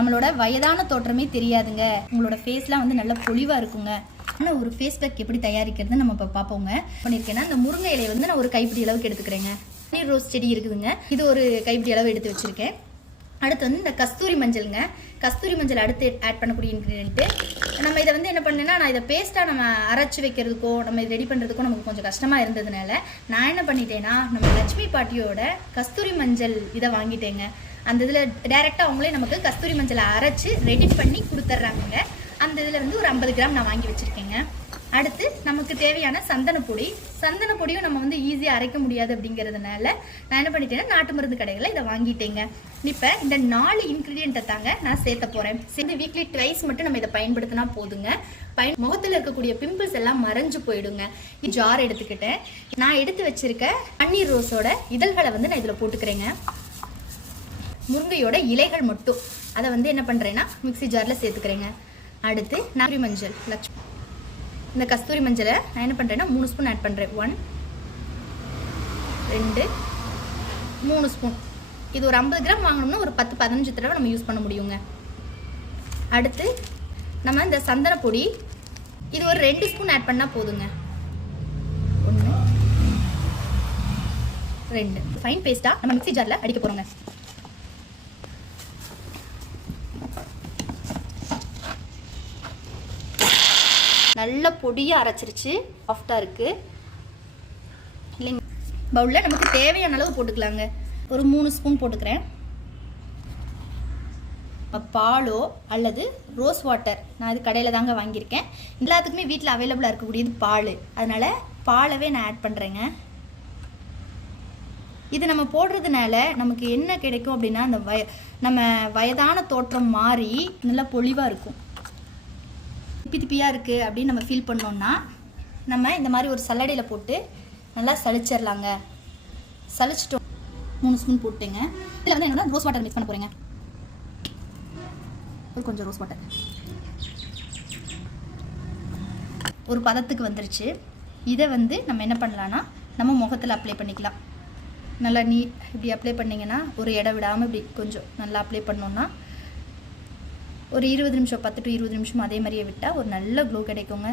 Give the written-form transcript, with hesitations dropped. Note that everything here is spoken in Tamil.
நம்மளோட வயதான தோற்றமே தெரியாதுங்க. உங்களோட ஃபேஸ்லாம் வந்து நல்ல பொலிவாக இருக்குங்க. ஆனால் ஒரு ஃபேஸ் பேக் எப்படி தயாரிக்கிறது நம்ம இப்போ பார்ப்போங்க. பண்ணியிருக்கேன்னா இந்த முருங்கை இலையை வந்து நான் ஒரு கைப்பிடி அளவுக்கு எடுத்துக்கிறேங்க. பன்னீர் ரோஸ் செடி இருக்குதுங்க, இது ஒரு கைப்பிடி அளவு எடுத்து வச்சுருக்கேன். அடுத்து வந்து இந்த கஸ்தூரி மஞ்சளுங்க. கஸ்தூரி மஞ்சள் அடுத்து ஆட் பண்ணக்கூடிய இன்க்ரீடியன்ட்டு. நம்ம இதை வந்து என்ன பண்ணேன்னா, நான் இதை பேஸ்ட்டாக நம்ம அரைச்சி வைக்கிறதுக்கோ நம்ம இது ரெடி பண்ணுறதுக்கோ நமக்கு கொஞ்சம் கஷ்டமாக இருந்ததுனால நான் என்ன பண்ணிட்டேன்னா, நம்ம லட்சுமி பாட்டியோட கஸ்தூரி மஞ்சள் இதை வாங்கிட்டேங்க. அந்த இதில் டைரெக்டாக அவங்களே நமக்கு கஸ்தூரி மஞ்சளை அரைச்சி ரெடி பண்ணி கொடுத்துட்றாங்க. அந்த இதில் வந்து ஒரு 50 கிராம் நான் வாங்கி வச்சுருக்கேங்க. அடுத்து நமக்கு தேவையான சந்தனப்பொடி. சந்தனப்பொடியும் நம்ம வந்து ஈஸியாக அரைக்க முடியாது அப்படிங்கிறதுனால நான் என்ன பண்ணிட்டேன்னா, நாட்டு மருந்து கடைகளில் இதை வாங்கிட்டேங்க. இப்போ இந்த 4 இன்க்ரீடியண்ட்டை தாங்க நான் சேர்த்த போகிறேன். சேர்ந்து வீக்லி ட்வைஸ் மட்டும் நம்ம இதை பயன்படுத்தினா போதுங்க. முகத்தில் இருக்கக்கூடிய பிம்பிள்ஸ் எல்லாம் மறைஞ்சு போயிடுங்க. ஜார் எடுத்துக்கிட்டேன். நான் எடுத்து வச்சிருக்க பன்னீர் ரோஸோட இதழ்களை வந்து நான் இதில் போட்டுக்கிறேங்க. முருங்கையோட இலைகள் மட்டும் அதை வந்து என்ன பண்ணுறேன்னா மிக்சி ஜாரில் சேர்த்துக்கிறேங்க. அடுத்து கஸ்தூரி மஞ்சள், இந்த கஸ்தூரி மஞ்சளை நான் என்ன பண்ணுறேன்னா 3 ஸ்பூன் ஆட் பண்ணுறேன். 1 2 3 ஸ்பூன். இது ஒரு 50 கிராம் வாங்கணும்னா ஒரு 10-15 தடவை நம்ம யூஸ் பண்ண முடியுங்க. அடுத்து நம்ம இந்த சந்தன பொடி இது ஒரு 2 ஸ்பூன் ஆட் பண்ணால் போதுங்க. 1 2 ஃபைன் பேஸ்ட்டாக நம்ம மிக்சி ஜாரில் அடிக்க போகிறோங்க. நல்ல பொடியாக அரைச்சிருச்சு, சாஃப்டாக இருக்குது இல்லைங்க. பவுலில் நமக்கு தேவையான அளவு போட்டுக்கலாங்க. ஒரு 3 ஸ்பூன் போட்டுக்கிறேன். பாலோ அல்லது ரோஸ் வாட்டர், நான் இது கடையில் தாங்க வாங்கியிருக்கேன். எல்லாத்துக்குமே வீட்டில் அவைலபிளாக இருக்கக்கூடியது பால், அதனால் பாலவே நான் ஆட் பண்ணுறேங்க. இது நம்ம போடுறதுனால நமக்கு என்ன கிடைக்கும் அப்படின்னா, அந்த நம்ம வயதான தோற்றம் மாறி நல்லா பொலிவாக இருக்கும். திப்பியாக இருக்குது அப்படின்னு நம்ம ஃபீல் பண்ணோம்னா நம்ம இந்த மாதிரி ஒரு சல்லடையில் போட்டு நல்லா சளிச்சிடலாங்க. சளிச்சிட்டோம். 3 ஸ்பூன் போட்டுங்க. இதில் வந்து என்னோட ரோஸ் வாட்டர் மிக்ஸ் பண்ண போகிறேங்க. கொஞ்சம் ரோஸ் வாட்டர் ஒரு பதத்துக்கு வந்துருச்சு. இதை வந்து நம்ம என்ன பண்ணலான்னா நம்ம முகத்தில் அப்ளை பண்ணிக்கலாம். நல்லா இப்படி அப்ளை பண்ணிங்கன்னா ஒரு இடம் விடாமல் இப்படி கொஞ்சம் நல்லா அப்ளை பண்ணோன்னா ஒரு 20 நிமிஷம் 10 to 20 நிமிஷம் அதே மாதிரியே விட்டால் ஒரு நல்ல க்ளோ கிடைக்குங்க.